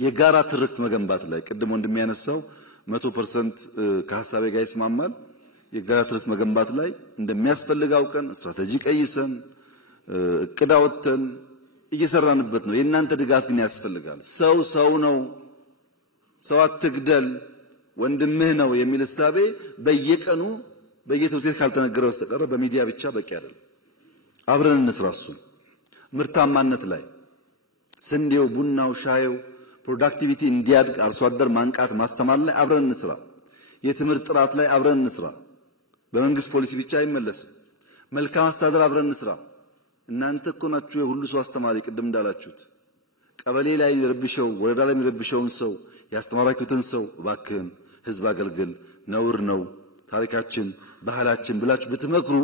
የጋራ ትርክት መገንባት ላይ ቅድም እንደሚያነሳው 100% ከሐሳቤ ጋር ይስማማል። የጋራ ትርክት መገንባት ላይ እንደሚያስፈልግ አውቀን ስትራቴጂ ቀይሰን እቅድ አውጥተን እየሰራንበት ነው። የእናንተ ድጋፍ ግን ያስፈልጋል። ሰው ነው፣ ሰው አትግደል፣ ወንድምህ ነው የሚል እሳቤ በየቀኑ በየትምህርት ቤት ካልተነገረ በስተቀር በሚዲያ ብቻ በቂ አይደለም። አብረን እንስራ። እሱ ምርታማነት ላይ ስንዴው፣ ቡናው፣ ሻዩ ፕሮዳክቲቪቲ እንዲያድግ አርሶ አደር ማንቃት ማስተማር ላይ አብረን እንስራ። የትምህርት ጥራት ላይ አብረን እንስራ። በመንግስት ፖሊሲ ብቻ አይመለስም። መልካም አስተዳደር አብረን እንስራ። እናንተ እኮ ናችሁ የሁሉ ሰው አስተማሪ። ቅድም እንዳላችሁት ቀበሌ ላይ የሚረብሸው ወረዳ ላይ የሚረብሸውን ሰው ያስተማራችሁትን ሰው እባክህን ህዝብ አገልግል፣ ነውር ነው፣ ታሪካችን ባህላችን ብላችሁ ብትመክሩ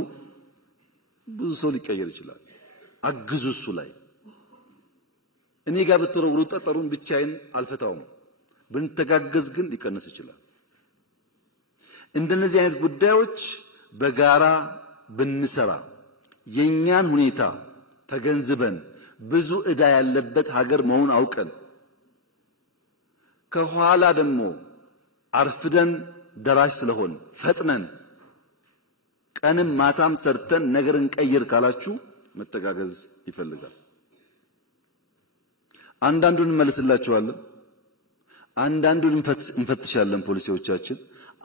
ብዙ ሰው ሊቀየር ይችላል። አግዙ። እሱ ላይ እኔ ጋር ብትወረውሩ ጠጠሩን ብቻዬን አልፈታውም። ብንተጋገዝ ግን ሊቀንስ ይችላል። እንደነዚህ አይነት ጉዳዮች በጋራ ብንሰራ የኛን ሁኔታ ተገንዝበን ብዙ ዕዳ ያለበት ሀገር መሆኑን አውቀን ከኋላ ደግሞ አርፍደን ደራሽ ስለሆን ፈጥነን ቀንም ማታም ሰርተን ነገርን ቀይር ካላችሁ መተጋገዝ ይፈልጋል። አንዳንዱን እንመልስላችኋለን፣ አንዳንዱን እንፈትሻለን ፖሊሲዎቻችን።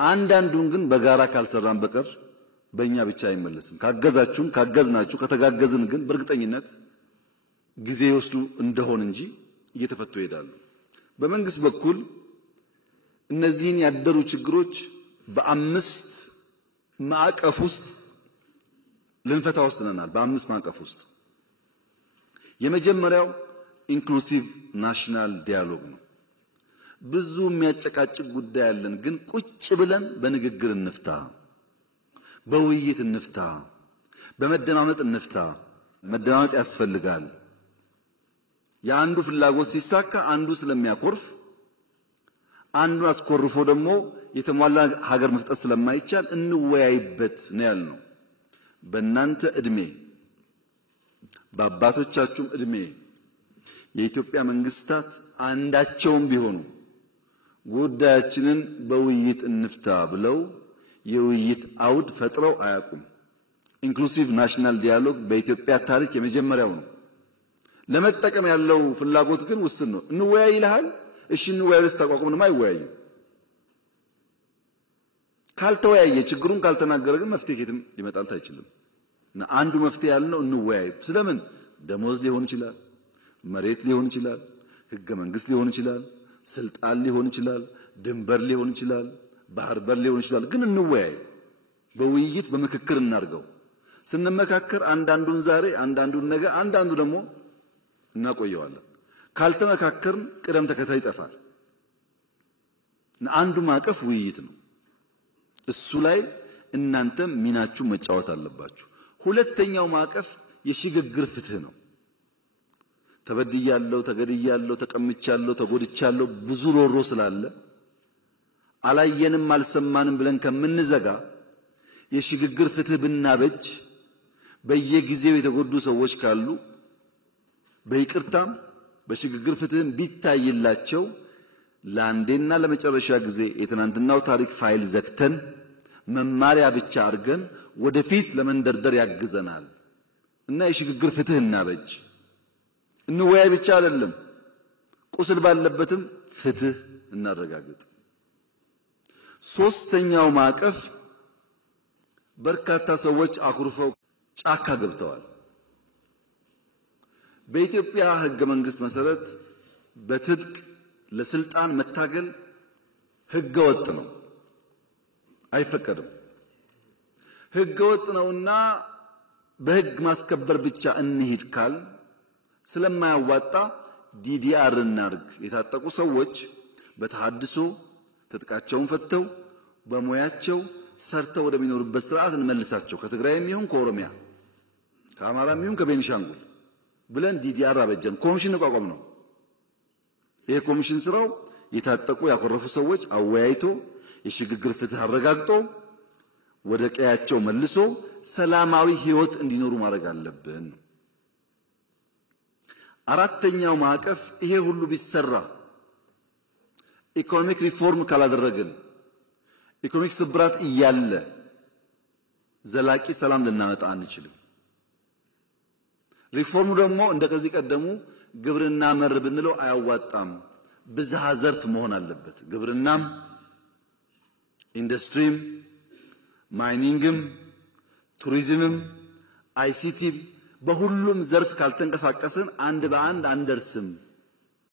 አንዳንዱን ግን በጋራ ካልሰራን በቀር በእኛ ብቻ አይመለስም። ካገዛችሁን ካገዝናችሁ ከተጋገዝን ግን በእርግጠኝነት ጊዜ ይወስዱ እንደሆን እንጂ እየተፈቱ ይሄዳሉ። በመንግስት በኩል እነዚህን ያደሩ ችግሮች በአምስት ማዕቀፍ ውስጥ ልንፈታ ወስነናል። በአምስት ማዕቀፍ ውስጥ የመጀመሪያው ኢንክሉሲቭ ናሽናል ዲያሎግ ነው። ብዙ የሚያጨቃጭቅ ጉዳይ አለን፣ ግን ቁጭ ብለን በንግግር እንፍታ፣ በውይይት እንፍታ፣ በመደማመጥ እንፍታ። መደማመጥ ያስፈልጋል። የአንዱ ፍላጎት ሲሳካ አንዱ ስለሚያኮርፍ አንዱ አስኮርፎ ደግሞ የተሟላ ሀገር መፍጠር ስለማይቻል እንወያይበት ነው ያልነው። በእናንተ እድሜ በአባቶቻችሁም እድሜ የኢትዮጵያ መንግስታት አንዳቸውም ቢሆኑ ጉዳያችንን በውይይት እንፍታ ብለው የውይይት አውድ ፈጥረው አያውቁም። ኢንክሉሲቭ ናሽናል ዲያሎግ በኢትዮጵያ ታሪክ የመጀመሪያው ነው። ለመጠቀም ያለው ፍላጎት ግን ውስን ነው። እንወያይ ይልሃል። እሺ እንወያይ ስታቋቁምንም አይወያይም። ካልተወያየ ችግሩን ካልተናገረ ግን መፍትሄ ከየትም ሊመጣል አይችልም። እና አንዱ መፍትሄ ያለው እንወያይ። ስለምን ደሞዝ ሊሆን ይችላል፣ መሬት ሊሆን ይችላል፣ ህገ መንግስት ሊሆን ይችላል፣ ስልጣን ሊሆን ይችላል፣ ድንበር ሊሆን ይችላል፣ ባህር በር ሊሆን ይችላል። ግን እንወያይ። በውይይት በምክክር እናርገው። ስንመካከር አንዳንዱን ዛሬ አንዳንዱን ነገ አንዳንዱ ደግሞ እናቆየዋለን። ካልተመካከርን ቅደም ተከታይ ይጠፋል። አንዱ ማዕቀፍ ውይይት ነው። እሱ ላይ እናንተም ሚናችሁ መጫወት አለባችሁ። ሁለተኛው ማዕቀፍ የሽግግር ፍትህ ነው። ተበድያለሁ፣ ተገድያለሁ፣ ተቀምቻለሁ፣ ተጎድቻለሁ ብዙ ሮሮ ስላለ አላየንም አልሰማንም ብለን ከምንዘጋ የሽግግር ፍትህ ብናበጅ በየጊዜው የተጎዱ ሰዎች ካሉ በይቅርታም በሽግግር ፍትህም ቢታይላቸው ለአንዴና ለመጨረሻ ጊዜ የትናንትናው ታሪክ ፋይል ዘግተን መማሪያ ብቻ አድርገን ወደፊት ለመንደርደር ያግዘናል። እና የሽግግር ፍትህ እናበጅ። እንወያይ ብቻ አይደለም፣ ቁስል ባለበትም ፍትህ እናረጋግጥ። ሶስተኛው ማዕቀፍ በርካታ ሰዎች አኩርፈው ጫካ ገብተዋል። በኢትዮጵያ ህገ መንግስት መሰረት በትጥቅ ለስልጣን መታገል ህገ ወጥ ነው፣ አይፈቀድም። ህገ ወጥ ነውና በህግ ማስከበር ብቻ እንሂድ ካል ስለማያዋጣ ዲዲአር እናርግ። የታጠቁ ሰዎች በተሐድሶ ትጥቃቸውን ፈተው በሙያቸው ሰርተው ወደሚኖሩበት ስርዓት እንመልሳቸው። ከትግራይም ይሁን ከኦሮሚያ ከአማራም ይሁን ከቤኒሻንጉል ብለን ዲዲአር አበጀን። ኮሚሽን ተቋቋም ነው። ይሄ ኮሚሽን ስራው የታጠቁ ያኮረፉ ሰዎች አወያይቶ የሽግግር ፍትህ አረጋግጦ ወደ ቀያቸው መልሶ ሰላማዊ ህይወት እንዲኖሩ ማድረግ አለብን። አራተኛው ማዕቀፍ ይሄ ሁሉ ቢሰራ ኢኮኖሚክ ሪፎርም ካላደረግን ኢኮኖሚክ ስብራት እያለ ዘላቂ ሰላም ልናመጣ አንችልም። ሪፎርሙ ደግሞ እንደከዚህ ቀደሙ ግብርና መር ብንለው አያዋጣም። ብዝሃ ዘርፍ መሆን አለበት። ግብርናም፣ ኢንዱስትሪም፣ ማይኒንግም፣ ቱሪዝምም፣ አይሲቲም በሁሉም ዘርፍ ካልተንቀሳቀስን አንድ በአንድ አንደርስም።